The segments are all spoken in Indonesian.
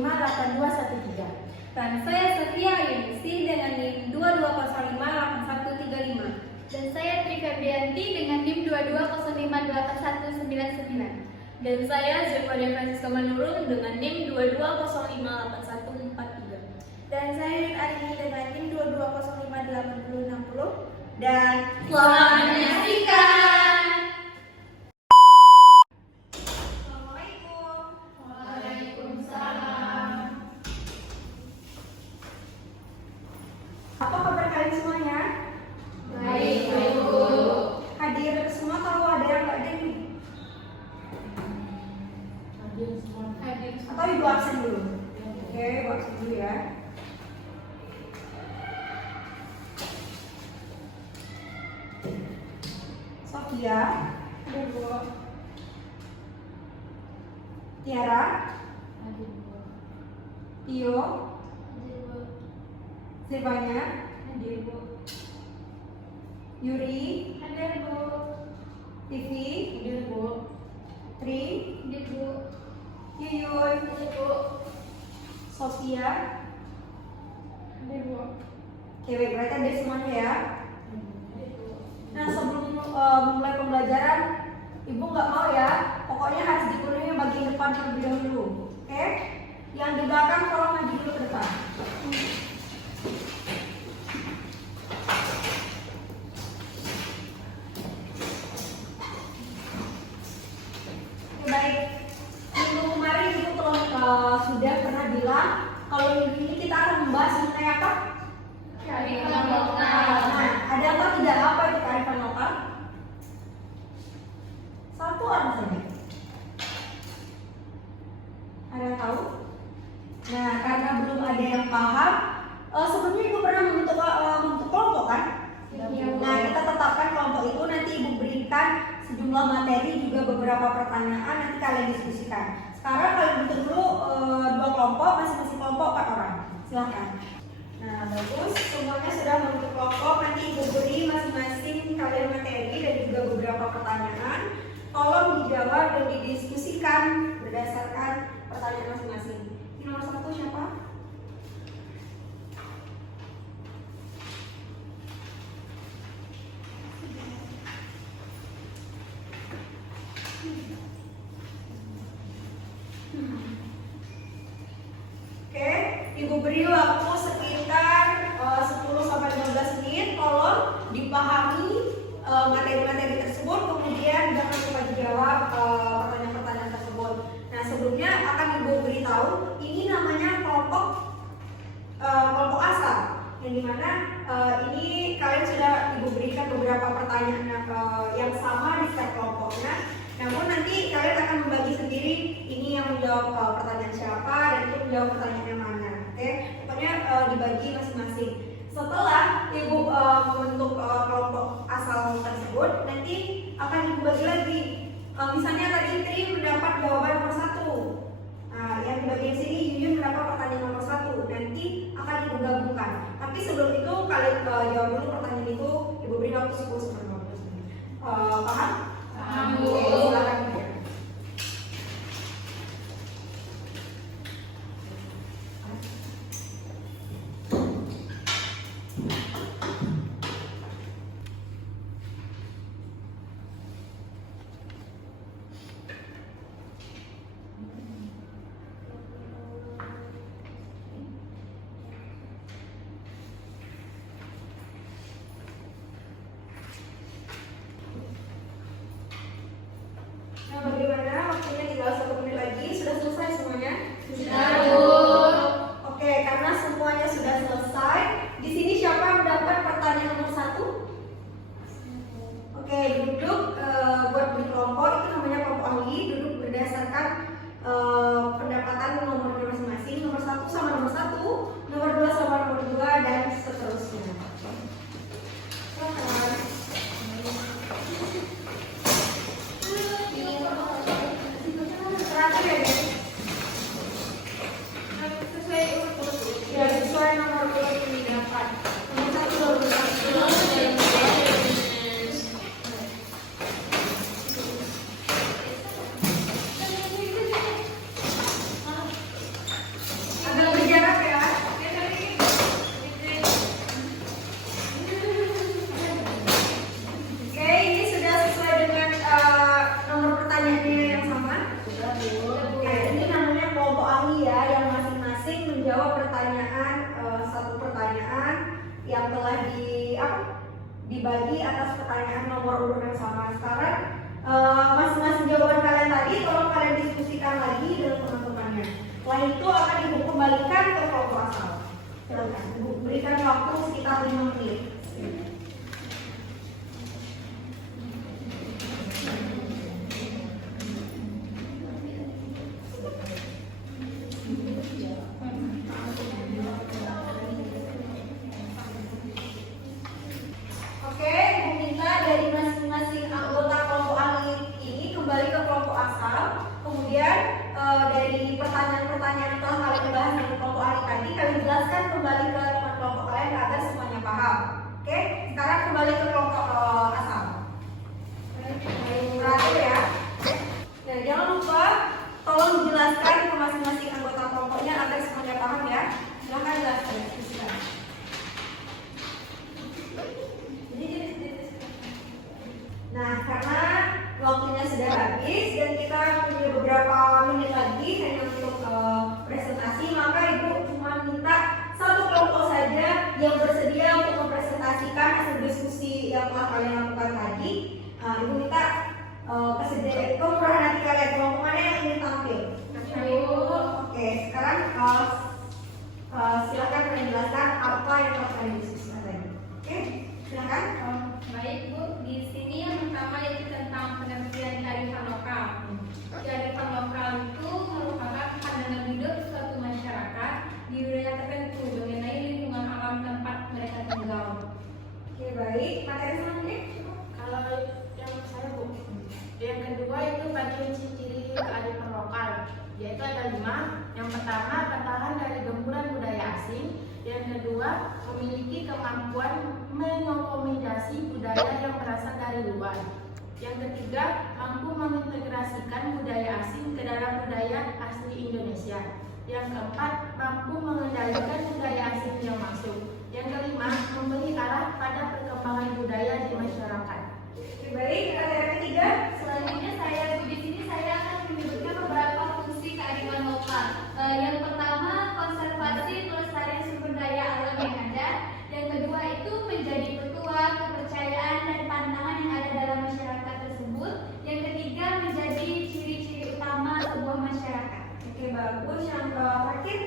22058213. Dan saya Sofia Yunisih dengan NIM 22058135. Dan saya Tri Febrianti dengan NIM 22052199. Dan saya Zefaria Francisca Manurung dengan NIM 22058143. Dan saya Arini dengan NIM 22058060. Dan Selamat menyaksikan. Assalamualaikum. Waalaikumsalam. Apa kabar kalian semuanya? Baik, Bu. Hadir semua atau ada yang nggak ada nih? Hadir. Atau ibu absen dulu? Oke, ibu absen dulu ya. Sofia, Hadir, Bu. Tiara, Hadir, Bu. Tio, Hadir, Bu. Zevanya, Hadir, Bu. Yuri, Hadir, Bu. Vivi, Hadir, Bu. Tri, Hadir, Bu. Yuyun, Hadir, Bu. Sofia. Hadir, Bu. Oke, baik, berarti ada semuanya ya. Hadir, Bu. Nah, sebelum memulai pembelajaran, ibu nggak mau ya, pokoknya harus dipenuhi bagian depan terlebih dahulu. Oke? Yang di belakang tolong maju dulu ke depan. Oke, baik. Minggu kemarin ibu sudah pernah bilang kalau minggu ini kita akan membahas mengenai apa? Kearifan lokal. Nah, ada apa tidak apa itu kearifan lokal? Satu orang saja. Ada yang tahu? Nah, karena belum ada yang paham, sebelumnya ibu pernah membentuk kelompok kan? Iya, Bu. Nah, kita tetapkan kelompok itu, nanti ibu berikan sejumlah materi juga beberapa pertanyaan, nanti kalian diskusikan. Sekarang kalian bentuk dulu dua kelompok, masing-masing kelompok 4 orang. Silahkan. Nah, bagus, semuanya sudah membentuk kelompok. Nanti ibu beri masing-masing kalian materi dan juga beberapa pertanyaan. Tolong dijawab dan didiskusikan berdasarkan pertanyaan masing-masing. Ini nomor 1 siapa? Oke, ibu beri waktu sekitar 10-15 menit. Tolong dipahami materi-materi tersebut, kemudian jangan lupa dijawab pertanyaan-pertanyaan tersebut. Nah, sebelumnya akan ibu beritahu ini namanya kelompok asal, yang dimana ini kalian sudah ibu berikan beberapa pertanyaan yang sama di setiap kelompoknya. Namun nanti kalian akan membagi sendiri, ini yang menjawab pertanyaan siapa dan itu menjawab pertanyaan yang mana. Oke, pokoknya dibagi masing-masing. Setelah ibu membentuk kelompok asal tersebut, nanti akan ibu bagi lagi. Misalnya tadi Tri mendapat jawaban nomor 1. Nah, yang di bagian sini Yuyun mendapat pertanyaan nomor 1. Nanti akan ibu gabungkan. Tapi sebelum itu kalian jawab dulu pertanyaan itu. Ibu beri waktu 10-15 menit. Paham? Paham, Bu. Oke, silakan. Nah, bagaimana? Waktunya tinggal 1 menit lagi. Sudah selesai semuanya? Sudah, Bu. Oke, karena semuanya sudah selesai. Di sini siapa yang mendapat pertanyaan nomor 1? Oke, duduk buat di kelompok itu namanya kelompok ahli. Duduk berdasarkan pendapatan nomornya masing-masing. Nomor 1 sama nomor 1, nomor 2 sama nomor 2, dan seterusnya. Silakan. menjawab satu pertanyaan yang telah dibagi atas pertanyaan nomor urut yang sama. Sekarang masing-masing jawaban kalian tadi tolong kalian diskusikan lagi dengan teman-temannya. Setelah itu akan Ibu kembalikan ke kelompok asal. Silakan Ibu berikan waktu sekitar 5 menit. Oke, Ibu minta dari masing-masing anggota kelompok ahli ini kembali ke kelompok asal. Kemudian dari pertanyaan-pertanyaan yang telah kalian bahas dengan kelompok ahli tadi, kalian jelaskan kembali ke teman kelompok kalian agar semuanya paham. Oke, sekarang kembali ke kelompok asal. Terakhir ya. Nah, jangan lupa tolong dijelaskan ke masing-masing anggota kelompoknya agar semuanya paham ya. Silahkan jelaskan. Nah, karena waktunya sudah habis dan kita punya beberapa menit lagi hanya untuk presentasi, maka Ibu cuma minta satu kelompok saja yang bersedia untuk mempresentasikan hasil diskusi yang telah kalian lakukan tadi. Ibu minta kemurahan hati kalian, kelompok mana yang ingin tampil? Oke, sekarang silakan kalian jelaskan apa yang telah kalian diskusikan tadi. Oke, silakan. Baik Bu, di sini yang pertama yaitu tentang pengertian kearifan lokal. Kearifan lokal itu merupakan pandangan hidup suatu masyarakat di wilayah tertentu mengenai lingkungan alam tempat mereka tinggal. Oke, baik. Materi selanjutnya? Kalau yang saya Bu, yang kedua itu bagian ciri-ciri kearifan lokal, yaitu ada 5. Yang pertama, bertahan dari gempuran budaya asing. Yang kedua, memiliki kemampuan mengakomodasi budaya yang berasal dari luar. Yang ketiga, mampu mengintegrasikan budaya asing ke dalam budaya asli Indonesia. Yang keempat, mampu mengendalikan budaya asing yang masuk. Yang kelima, memberi arah pada perkembangan budaya di masyarakat. Baik, materi ketiga. Selanjutnya di sini saya akan menyebutkan beberapa fungsi kearifan lokal. Yang pertama, konservasi pelestarian sumber daya alam yang ada. Yang kedua itu menjadi petua kepercayaan dan pandangan yang ada dalam masyarakat tersebut. Yang ketiga menjadi ciri-ciri utama sebuah masyarakat. Oke, bagus. Yang terakhir,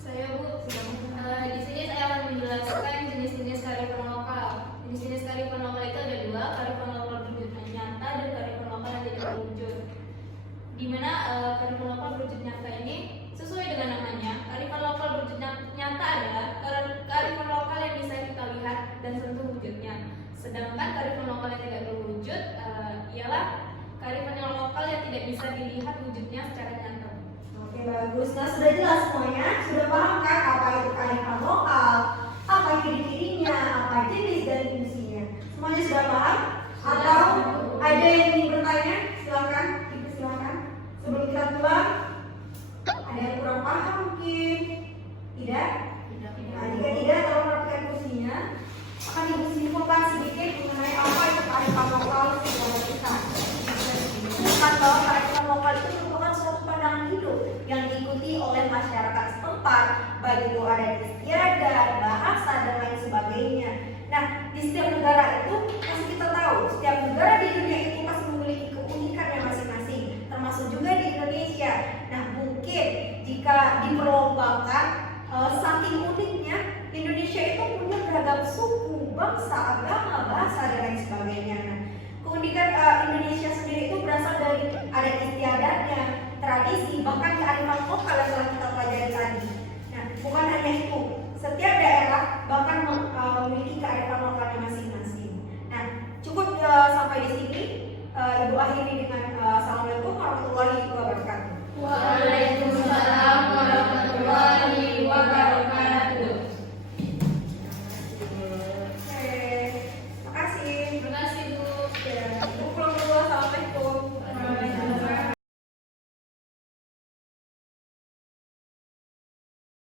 Saya Bu, di sini saya akan menjelaskan jenis-jenis kearifan lokal. Jenis-jenis kearifan lokal itu ada 2, kearifan lokal berwujud nyata dan kearifan lokal yang tidak berwujud. Di mana kearifan lokal berwujud nyata ini sesuai dengan namanya, kearifan lokal berwujud nyata adalah kearifan lokal yang bisa kita lihat dan sentuh wujudnya. Sedangkan kearifan lokal yang tidak berwujud ialah kearifan yang lokal yang tidak bisa dilihat wujudnya secara nyata. oke bagus. Nah, sudah jelas semuanya? Sudah paham kan apa itu kearifan lokal? Apa ciri-cirinya? Apa jenis dan fungsinya? Semuanya sudah paham? Atau ada yang ingin bertanya? Silakan, dipersilakan. Sebelum kita pulang, ada yang kurang paham mungkin? Tidak? Nah, jika tidak, tolong perhatikan kursinya. Akan Ibu simpulkan sedikit mengenai apa itu kearifan lokal secara kita. Bukan bahwa kearifan lokal itu merupakan suatu pandangan hidup yang diikuti oleh masyarakat setempat, baik itu adat istiadat, bahasa, dan lain sebagainya. Nah, di setiap negara itu pasti kita tahu, setiap negara di dunia itu pasti memiliki keunikannya masing-masing, termasuk juga di Indonesia. Nah, mungkin jika diperlombakan, saking uniknya Indonesia itu punya beragam suku, bangsa, agama, bahasa, dan lain sebagainya. Nah, keunikan Indonesia sendiri itu berasal dari adat istiadatnya, tradisi, bahkan kearifan lokal yang telah kita pelajari tadi. Nah, bukan hanya itu, setiap daerah bahkan memiliki kearifan lokalnya masing-masing. Nah, cukup sampai di sini. Ibu akhiri dengan